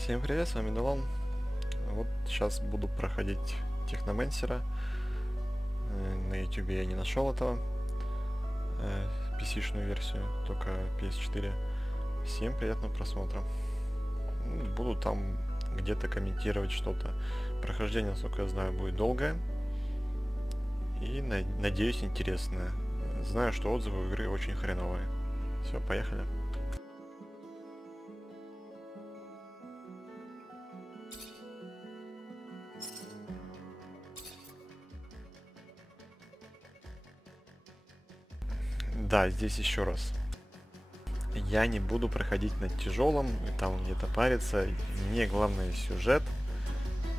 Всем привет, с вами Дилан. Вот сейчас буду проходить Техномансера. На YouTube я не нашел этого, PC-шную версию, только PS4. Всем приятного просмотра. Буду там где-то комментировать что-то. Прохождение, насколько я знаю, будет долгое. И надеюсь, интересное. Знаю, что отзывы у игры очень хреновые. Все, поехали. Да, здесь еще раз. Я не буду проходить на тяжелом, и там где-то париться. Мне главное сюжет.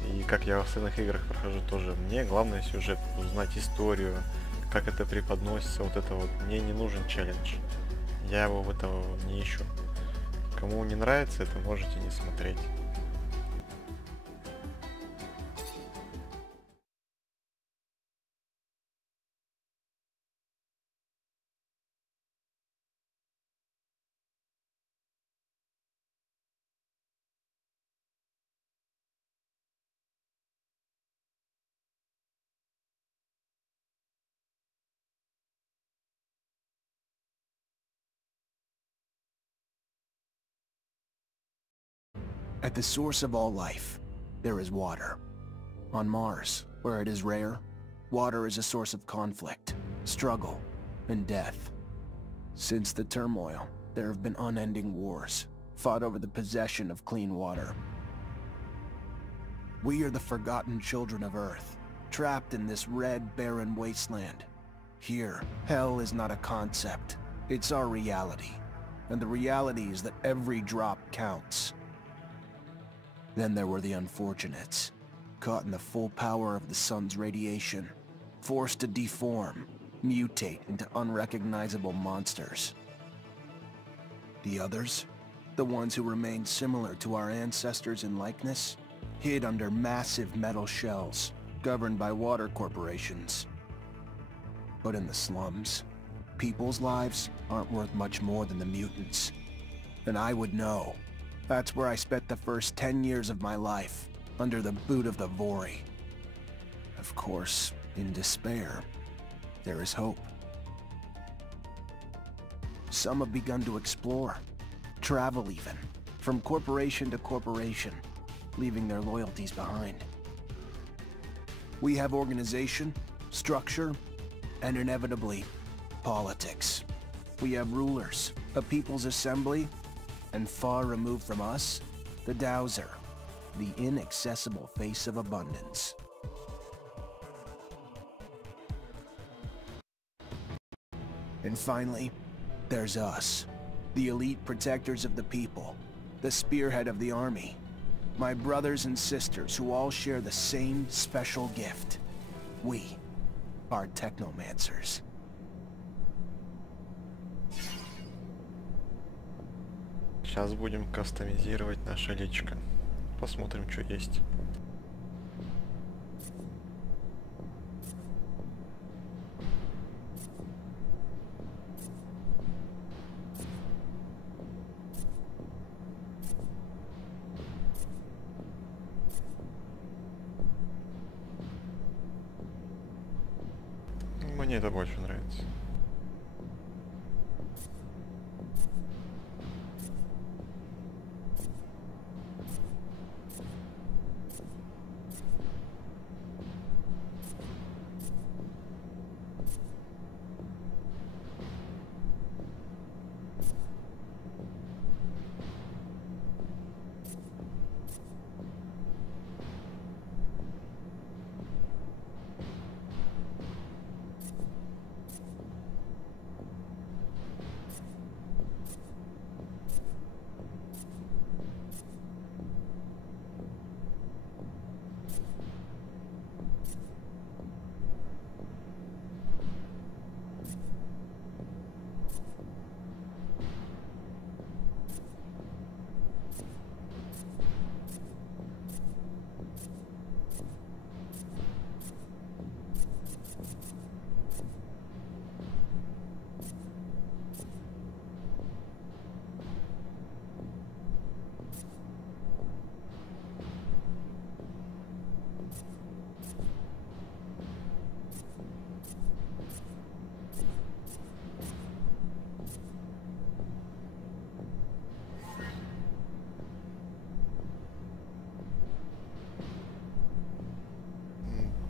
И как я в остальных играх прохожу тоже, мне главное сюжет. Узнать историю, как это преподносится, вот это вот. Мне не нужен челлендж. Я его в этом не ищу. Кому не нравится, это можете не смотреть. At the source of all life, there is water. On Mars, where it is rare, water is a source of conflict, struggle, and death. Since the turmoil, there have been unending wars, fought over the possession of clean water. We are the forgotten children of Earth, trapped in this red, barren wasteland. Here, hell is not a concept, it's our reality. And the reality is that every drop counts. Then there were the unfortunates, caught in the full power of the sun's radiation, forced to deform, mutate into unrecognizable monsters. The others, the ones who remained similar to our ancestors in likeness, hid under massive metal shells, governed by water corporations. But in the slums, people's lives aren't worth much more than the mutants. And I would know. That's where I spent the first 10 years of my life, under the boot of the Vori. Of course, in despair, there is hope. Some have begun to explore, travel even, from corporation to corporation, leaving their loyalties behind. We have organization, structure, and inevitably, politics. We have rulers, a people's assembly, and far removed from us, the Dowser, the inaccessible face of abundance. And finally, there's us, the elite protectors of the people, the spearhead of the army, my brothers and sisters who all share the same special gift. We are Technomancers. Сейчас будем кастомизировать наше личико. Посмотрим, что есть. Мне это больше нравится.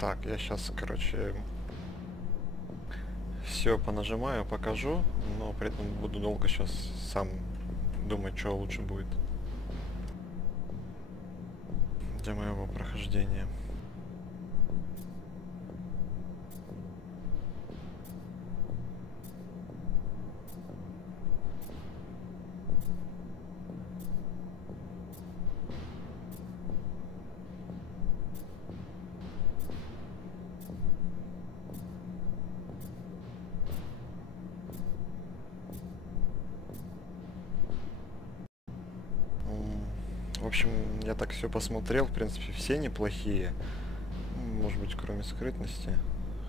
Так, я сейчас, короче, все понажимаю, покажу, но при этом буду долго сейчас сам думать, что лучше будет для моего прохождения. В общем, я так все посмотрел, в принципе, все неплохие. Может быть, кроме скрытности.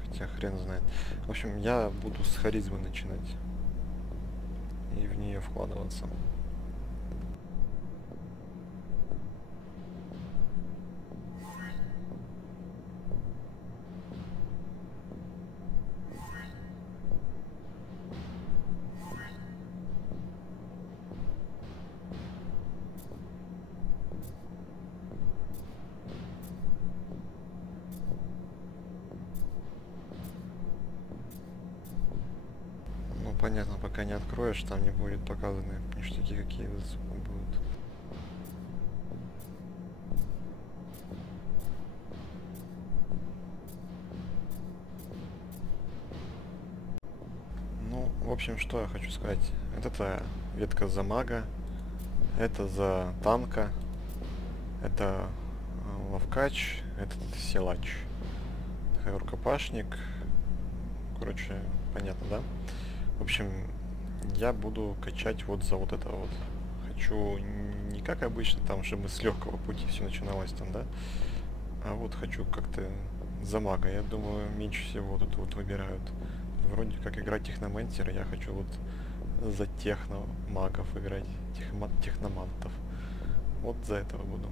Хотя хрен знает. В общем, я буду с харизмы начинать. И в нее вкладываться. Понятно, пока не откроешь, там не будет показаны ништяки, какие будут. Ну, в общем, что я хочу сказать. Это ветка за мага, это за танка, это ловкач, этот силач, рукопашник. Короче, понятно, да? В общем, я буду качать вот за вот это вот. Хочу не как обычно, там, чтобы с легкого пути все начиналось там, да? А вот хочу как-то за мага. Я думаю, меньше всего тут вот выбирают. Вроде как играть Technomancer, я хочу вот за техномагов играть, техномантов. Вот за этого буду.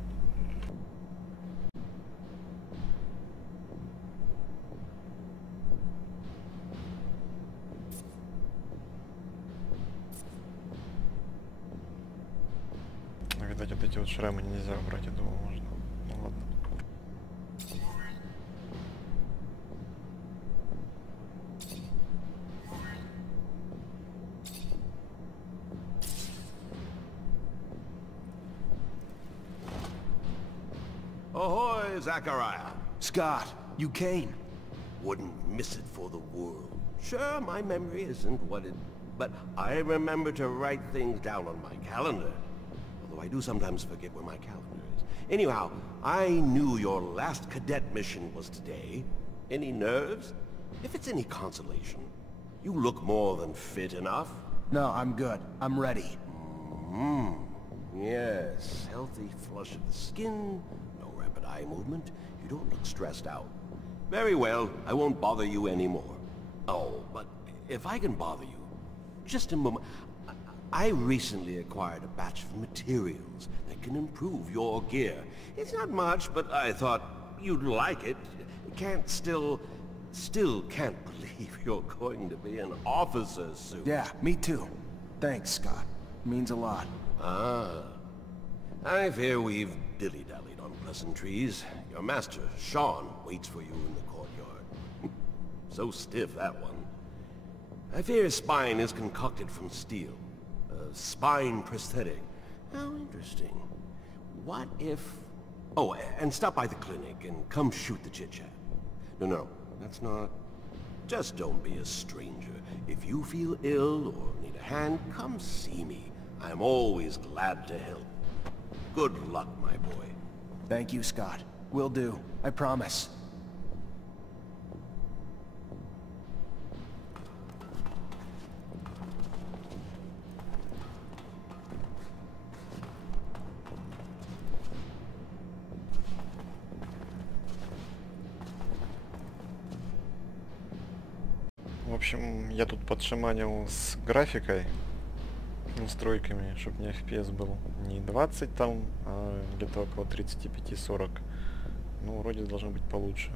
Видать, вот эти вот шрамы нельзя убрать, я думал, можно. Ну ладно. Ahoy, Zachariah. Scott, you came. Wouldn't miss it for the world. Sure, my memory isn't what it... But I remember to write things down on my calendar. Although I do sometimes forget where my calendar is. Anyhow, I knew your last cadet mission was today. Any nerves? If it's any consolation, you look more than fit enough. No, I'm good. I'm ready. Yes, healthy flush of the skin, no rapid eye movement. You don't look stressed out. Very well, I won't bother you anymore. Oh, but if I can bother you, just a moment. I recently acquired a batch of materials that can improve your gear. It's not much, but I thought you'd like it. Still can't believe you're going to be an officer soon. Yeah, me too. Thanks, Scott. Means a lot. Ah. I fear we've dilly-dallied on pleasantries. Your master, Sean, waits for you in the courtyard. So stiff, that one. I fear his spine is concocted from steel. A spine prosthetic. How interesting. What if... Oh, and stop by the clinic and come shoot the chit-chat. No, that's not... Just don't be a stranger. If you feel ill or need a hand, come see me. I'm always glad to help. Good luck, my boy. Thank you, Scott. Will do. I promise. В общем, я тут подшаманил с графикой, настройками, чтобы у меня FPS был не 20 там, а где-то около 35-40. Ну, вроде должно быть получше.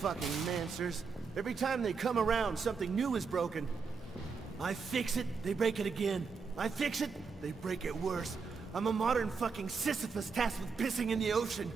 fucking Mancers. Every time they come around, something new is broken. I fix it, they break it again. I fix it, they break it worse. I'm a modern fucking Sisyphus tasked with pissing in the ocean.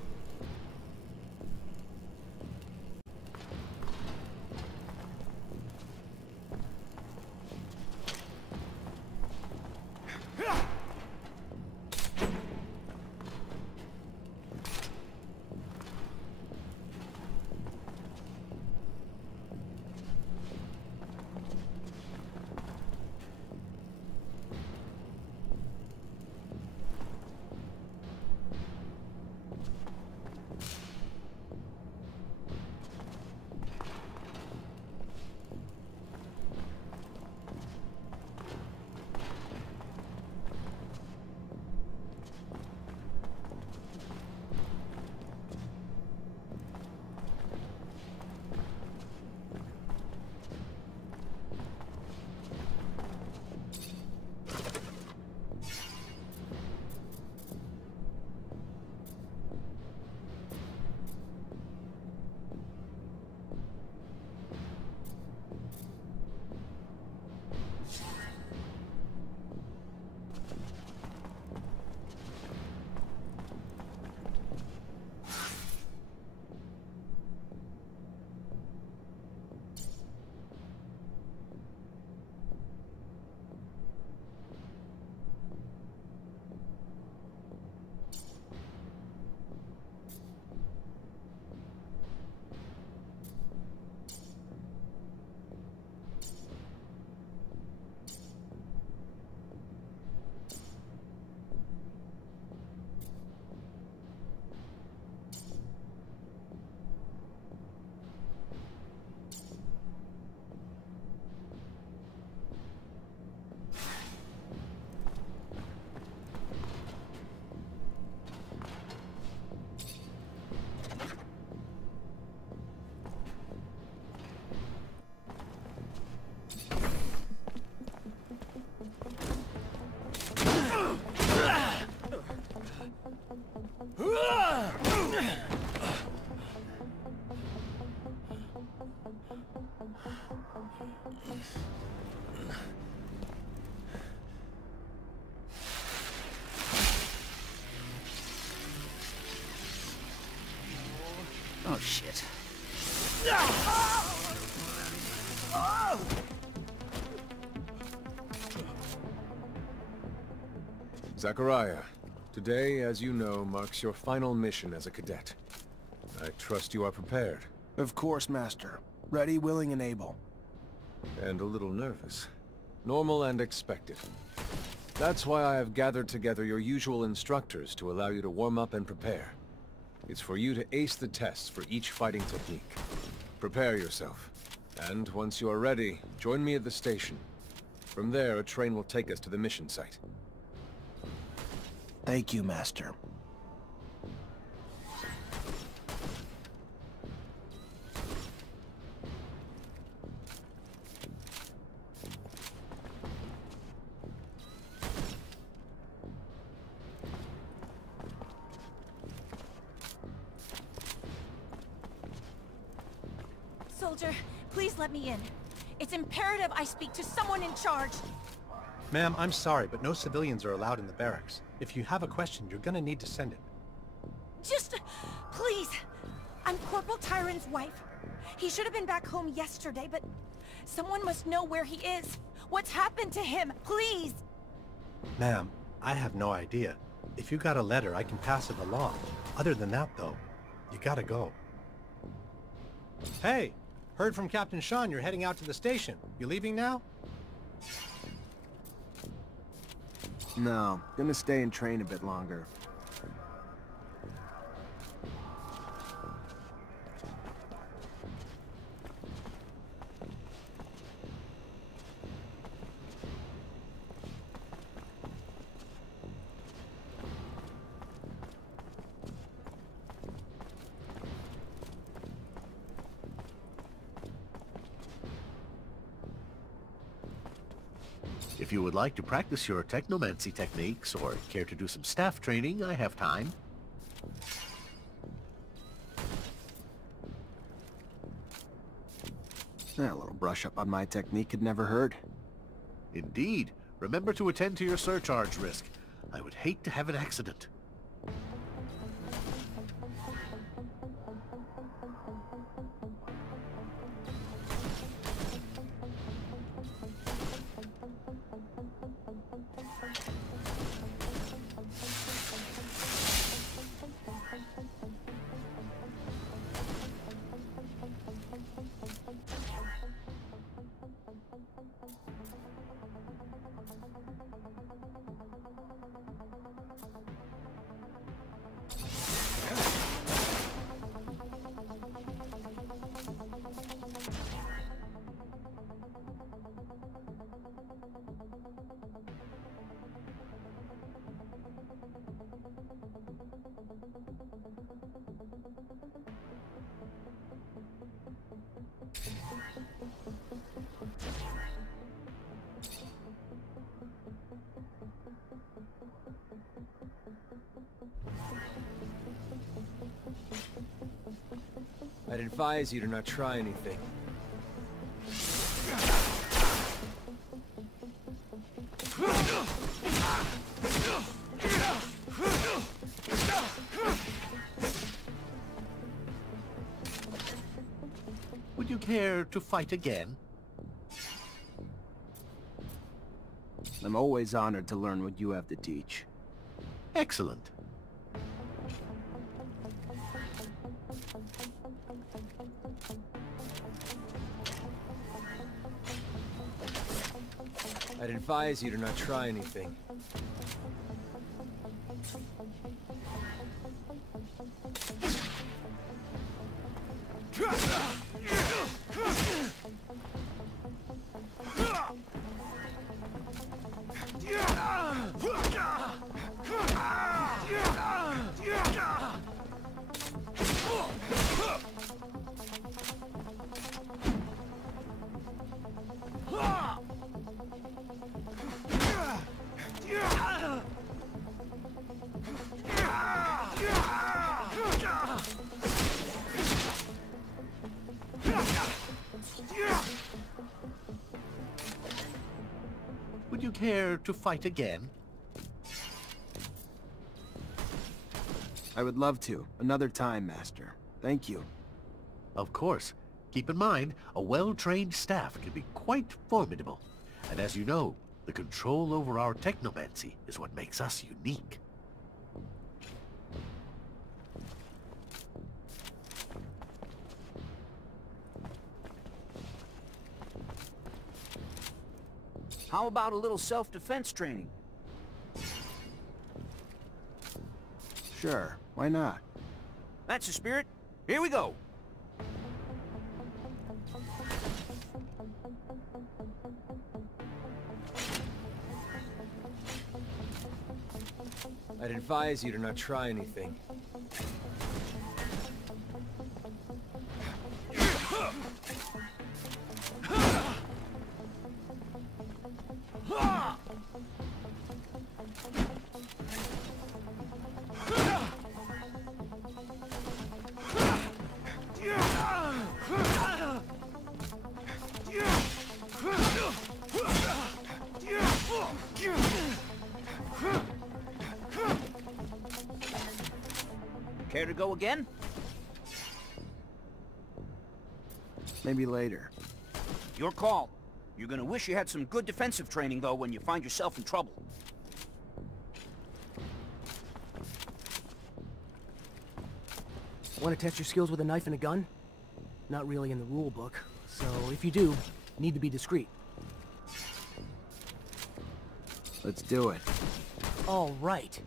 Oh, shit. Zachariah, today, as you know, marks your final mission as a cadet. I trust you are prepared. Of course, Master. Ready, willing, and able. And a little nervous. Normal and expected. That's why I have gathered together your usual instructors to allow you to warm up and prepare. It's for you to ace the tests for each fighting technique. Prepare yourself. And once you are ready, join me at the station. From there, a train will take us to the mission site. Thank you, Master. Soldier, please let me in. It's imperative I speak to someone in charge. Ma'am, I'm sorry, but no civilians are allowed in the barracks. If you have a question, you're gonna need to send it. Just, please. I'm Corporal Tyron's wife. He should have been back home yesterday, but someone must know where he is. What's happened to him? Please. Ma'am, I have no idea. If you got a letter, I can pass it along. Other than that, though, you gotta go. Hey! Heard from Captain Sean you're heading out to the station. You leaving now? No, gonna stay and train a bit longer. If you would like to practice your Technomancy techniques or care to do some staff training, I have time. A little brush up on my technique could never hurt. Indeed. Remember to attend to your surcharge risk. I would hate to have an accident. I'd advise you to not try anything. Would you care to fight again? I'm always honored to learn what you have to teach. Excellent. I'd advise you to not try anything. Would you care to fight again? I would love to. Another time, Master. Thank you. Of course. Keep in mind, a well-trained staff can be quite formidable. And as you know, the control over our technomancy is what makes us unique. How about a little self-defense training? Sure, why not? That's the spirit. Here we go. I'd advise you to not try anything. Care to go again? Maybe later. Your call. You're gonna wish you had some good defensive training, though, when you find yourself in trouble. Want to test your skills with a knife and a gun? Not really in the rule book, so if you do, need to be discreet. Let's do it. All right.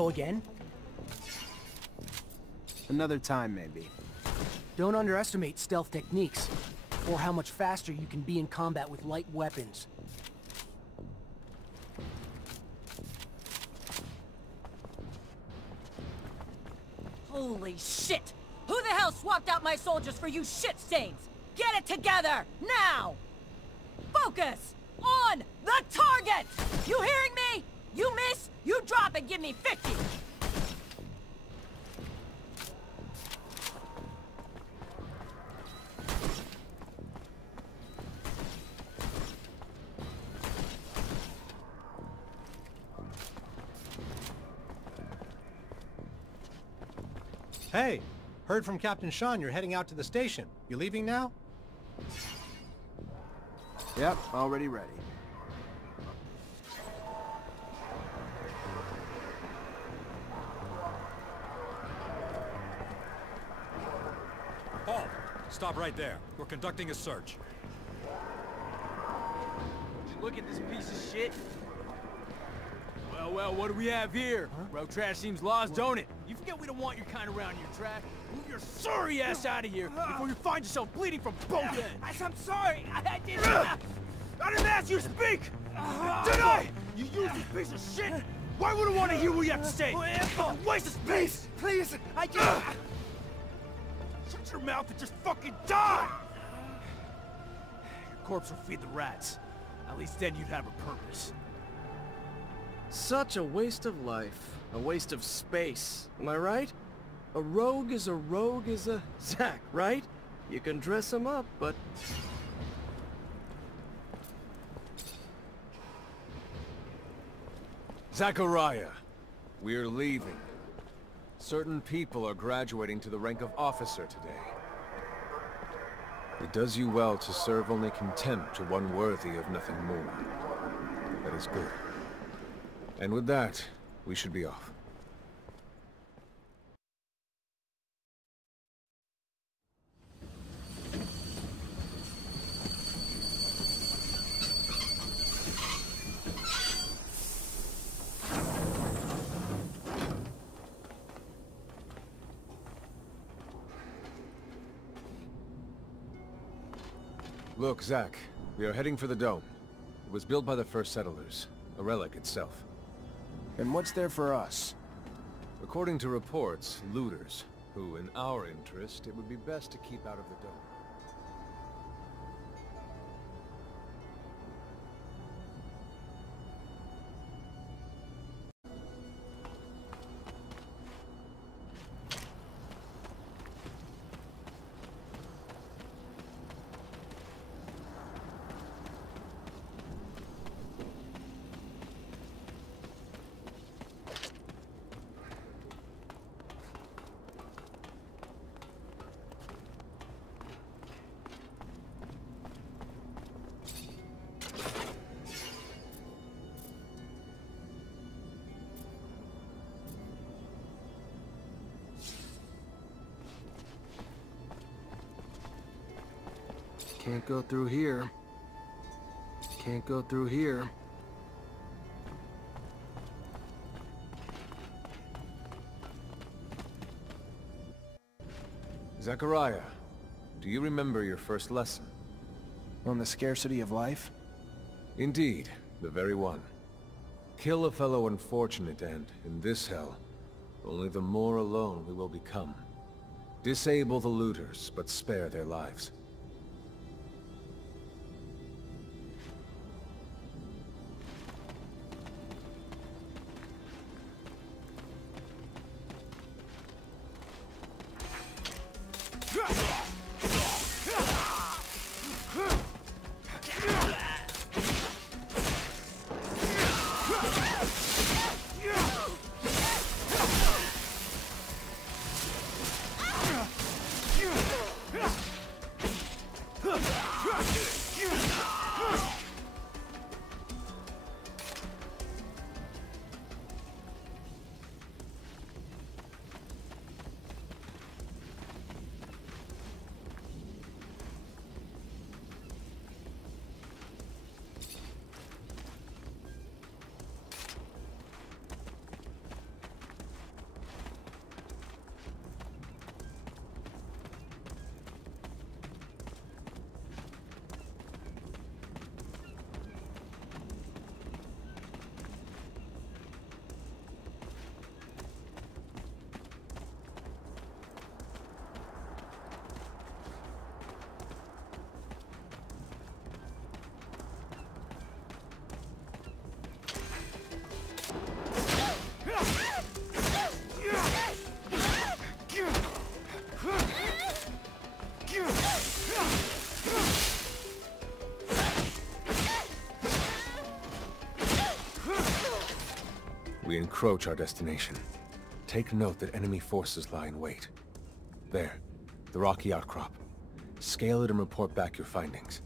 Go again? Another time, maybe. Don't underestimate stealth techniques, or how much faster you can be in combat with light weapons. Holy shit! Who the hell swapped out my soldiers for you shit stains? Get it together, now! Focus! On the target! You hearing me? You miss, you drop and give me 50! Hey, heard from Captain Sean you're heading out to the station. You leaving now? Yep, already ready. Halt! Stop right there. We're conducting a search. Would you look at this piece of shit? Well, what do we have here? Road trash seems lost, don't it? You forget we don't want your kind around your track. Move your sorry ass out of here before you find yourself bleeding from both ends. I'm sorry. I didn't ask you to speak! Did I? You useless piece of shit! Why would I want to hear what you have to say? Waste of space! Please! I just... Shut your mouth and just fucking die! Your corpse will feed the rats. At least then you'd have a purpose. Such a waste of life. A waste of space. Am I right? A rogue is a Zack, right? You can dress him up, but... Zachariah, we're leaving. Certain people are graduating to the rank of officer today. It does you well to serve only contempt to one worthy of nothing more. That is good. And with that, we should be off. Look, Zack, we are heading for the dome. It was built by the first settlers, a relic itself. And what's there for us? According to reports, looters, who, in our interest, it would be best to keep out of the dome. Can't go through here. Can't go through here. Zachariah, do you remember your first lesson? On the scarcity of life? Indeed, the very one. Kill a fellow unfortunate and, in this hell, only the more alone we will become. Disable the looters, but spare their lives. We encroach our destination. Take note that enemy forces lie in wait. There, the rocky outcrop. Scale it and report back your findings.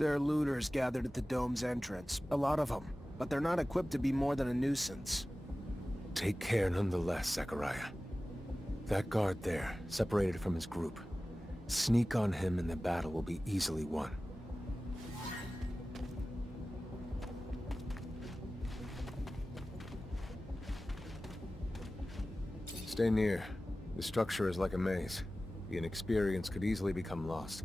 There are looters gathered at the dome's entrance. A lot of them. But they're not equipped to be more than a nuisance. Take care nonetheless, Zachariah. That guard there, separated from his group. Sneak on him and the battle will be easily won. Stay near. The structure is like a maze. The inexperienced could easily become lost.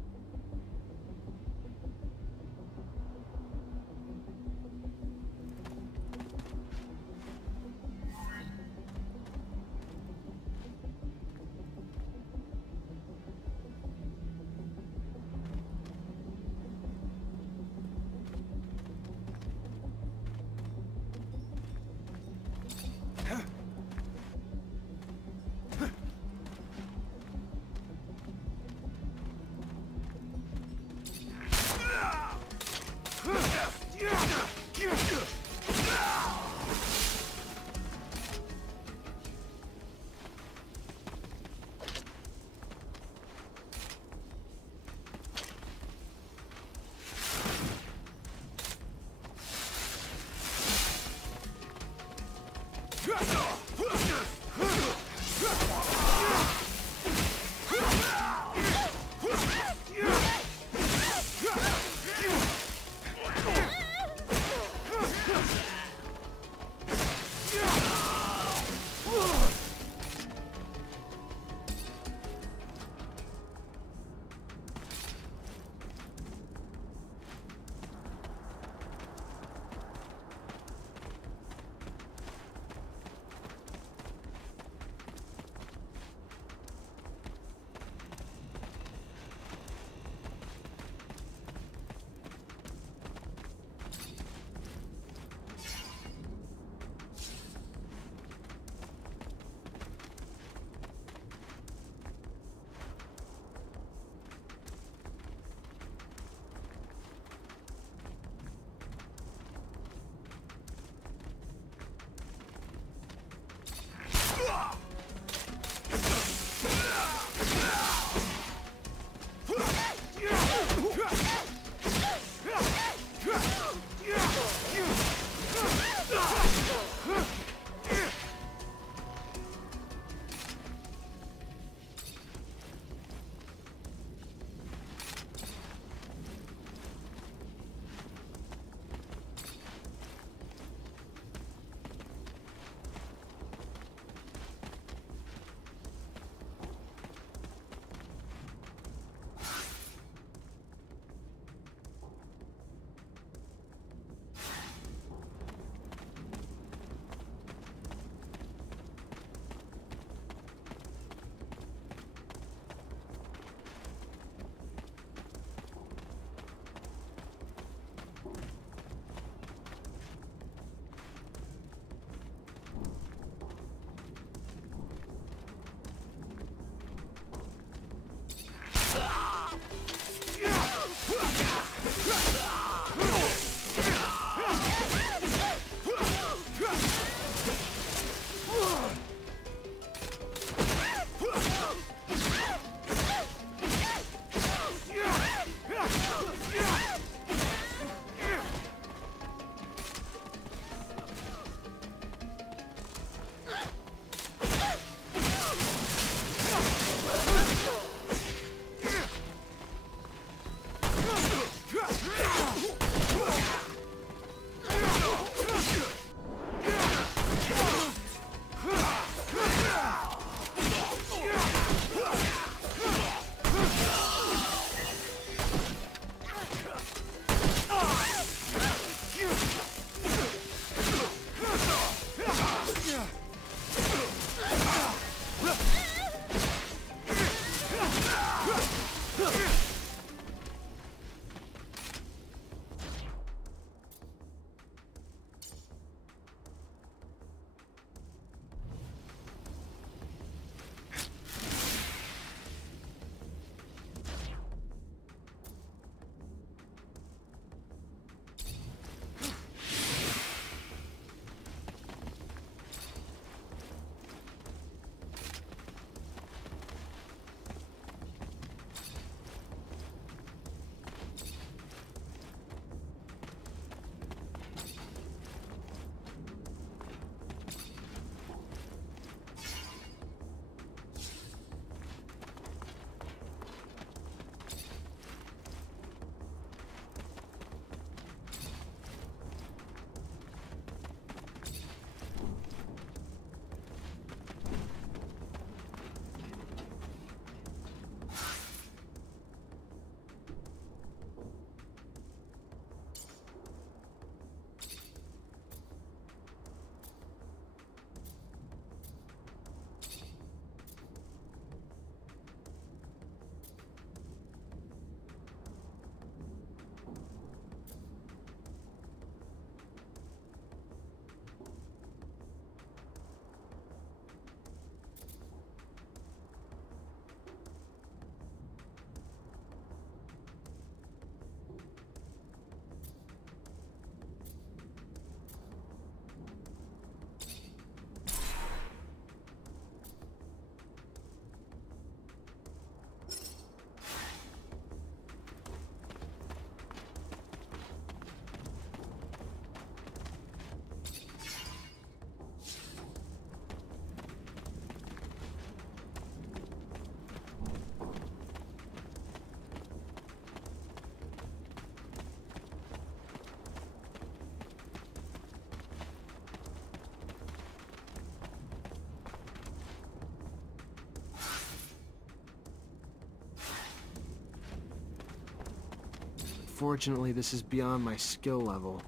Unfortunately, this is beyond my skill level.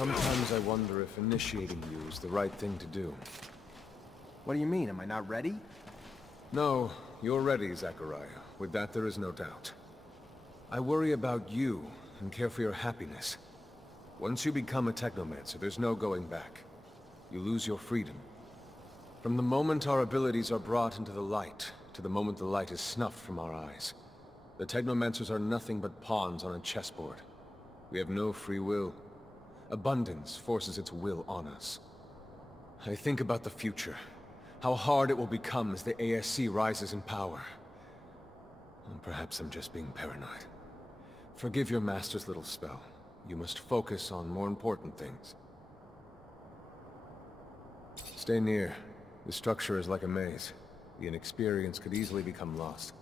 Sometimes I wonder if initiating you is the right thing to do. What do you mean? Am I not ready? No, you're ready, Zachariah. With that, there is no doubt. I worry about you and care for your happiness. Once you become a Technomancer, there's no going back. You lose your freedom. From the moment our abilities are brought into the light, to the moment the light is snuffed from our eyes, the Technomancers are nothing but pawns on a chessboard. We have no free will. Abundance forces its will on us. I think about the future. How hard it will become as the ASC rises in power. And perhaps I'm just being paranoid. Forgive your master's little spell. You must focus on more important things. Stay near. The structure is like a maze. The inexperienced could easily become lost.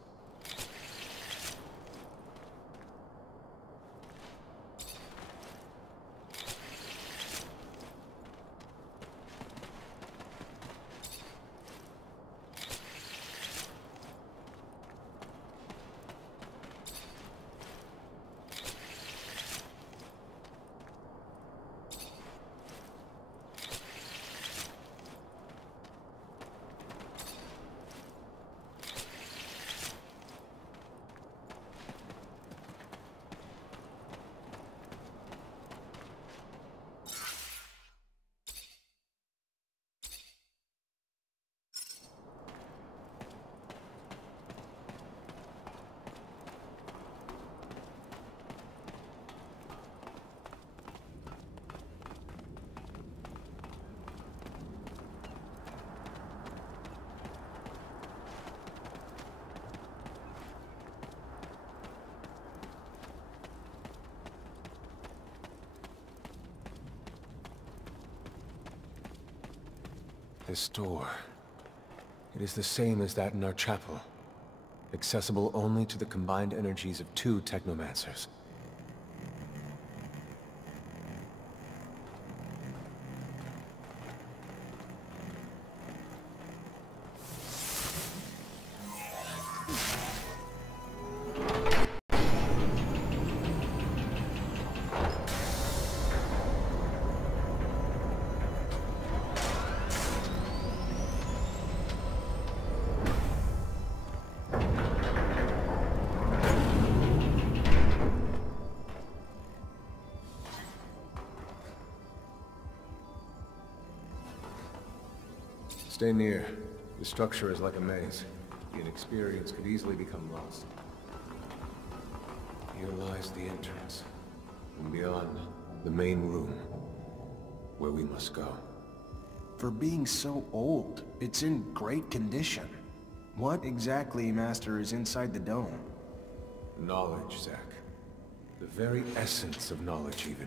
This door. It is the same as that in our chapel. Accessible only to the combined energies of 2 Technomancers. Stay near. The structure is like a maze. The inexperienced could easily become lost. Here lies the entrance. And beyond, the main room. Where we must go. For being so old, it's in great condition. What exactly, Master, is inside the dome? Knowledge, Zack. The very essence of knowledge, even.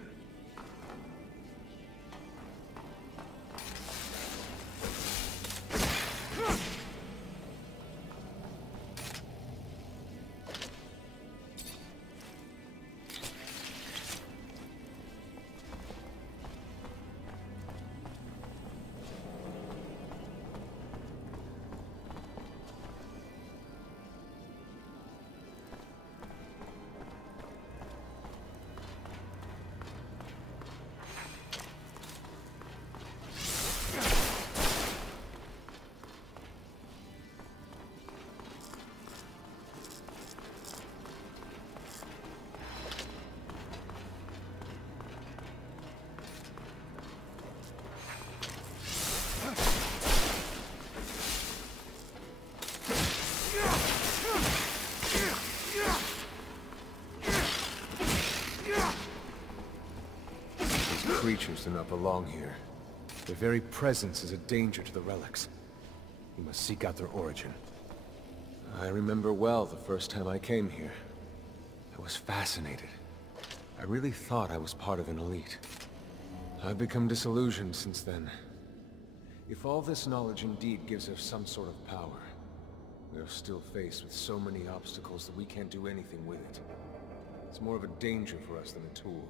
Creatures do not belong here. Their very presence is a danger to the relics. We must seek out their origin. I remember well the first time I came here. I was fascinated. I really thought I was part of an elite. I've become disillusioned since then. If all this knowledge indeed gives us some sort of power, we are still faced with so many obstacles that we can't do anything with it. It's more of a danger for us than a tool.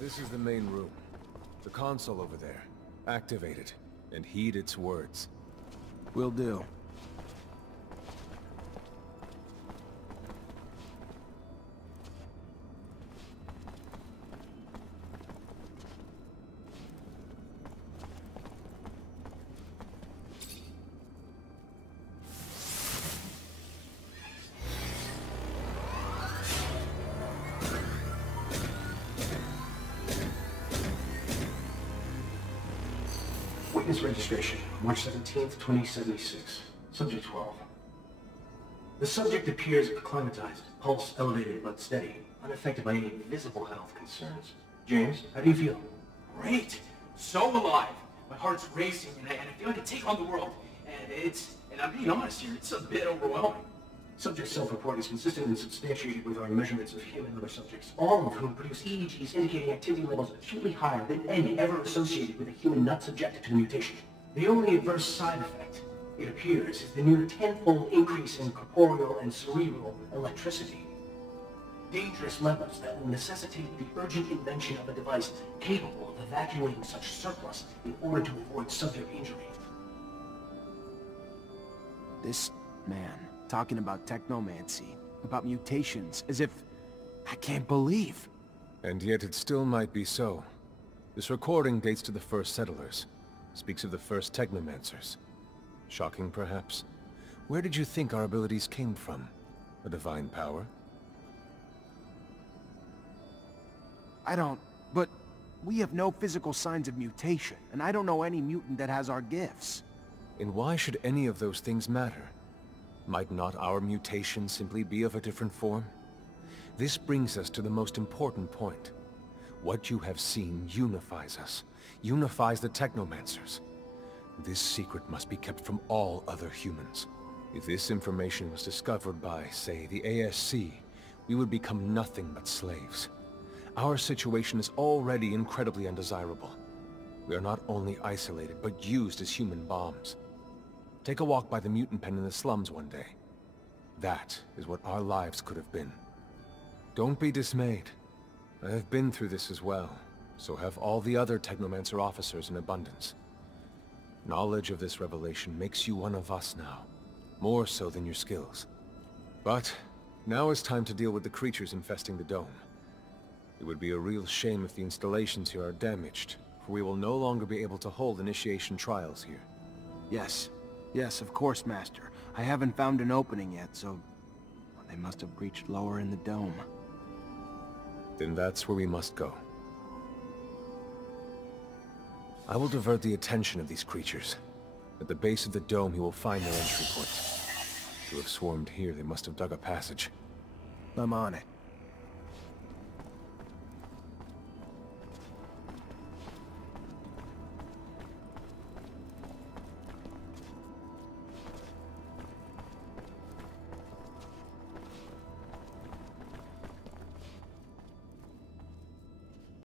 This is the main room. The console over there. Activate it, and heed its words. Will do. Witness registration, March 17th, 2076. Subject 12. The subject appears acclimatized, pulse elevated but steady, unaffected by any visible health concerns. James, how do you feel? Great! So alive! My heart's racing and I feel like I can take on the world. And I'm being honest here, it's a bit overwhelming. Subject self-report is consistent and substantiated with our measurements of him and other subjects, all of whom produce EEGs indicating activity levels acutely higher than any ever associated with a human not subjected to the mutation. The only adverse side effect, it appears, is the near tenfold increase in corporeal and cerebral electricity. Dangerous levels that will necessitate the urgent invention of a device capable of evacuating such surplus in order to avoid subject injury. This man talking about technomancy, about mutations, as if... I can't believe. And yet it still might be so. This recording dates to the first settlers. Speaks of the first Technomancers. Shocking, perhaps? Where did you think our abilities came from? A divine power? I don't... But we have no physical signs of mutation, and I don't know any mutant that has our gifts. And why should any of those things matter? Might not our mutation simply be of a different form? This brings us to the most important point. What you have seen unifies us, unifies the Technomancers. This secret must be kept from all other humans. If this information was discovered by, say, the ASC, we would become nothing but slaves. Our situation is already incredibly undesirable. We are not only isolated, but used as human bombs. Take a walk by the mutant pen in the slums one day. That is what our lives could have been. Don't be dismayed. I have been through this as well, so have all the other Technomancer officers in abundance. Knowledge of this revelation makes you one of us now, more so than your skills. But now is time to deal with the creatures infesting the dome. It would be a real shame if the installations here are damaged, for we will no longer be able to hold initiation trials here. Yes. Yes, of course, Master. I haven't found an opening yet, so... well, they must have breached lower in the dome. Then that's where we must go. I will divert the attention of these creatures. At the base of the dome, you will find their entry point. To have swarmed here, they must have dug a passage. I'm on it.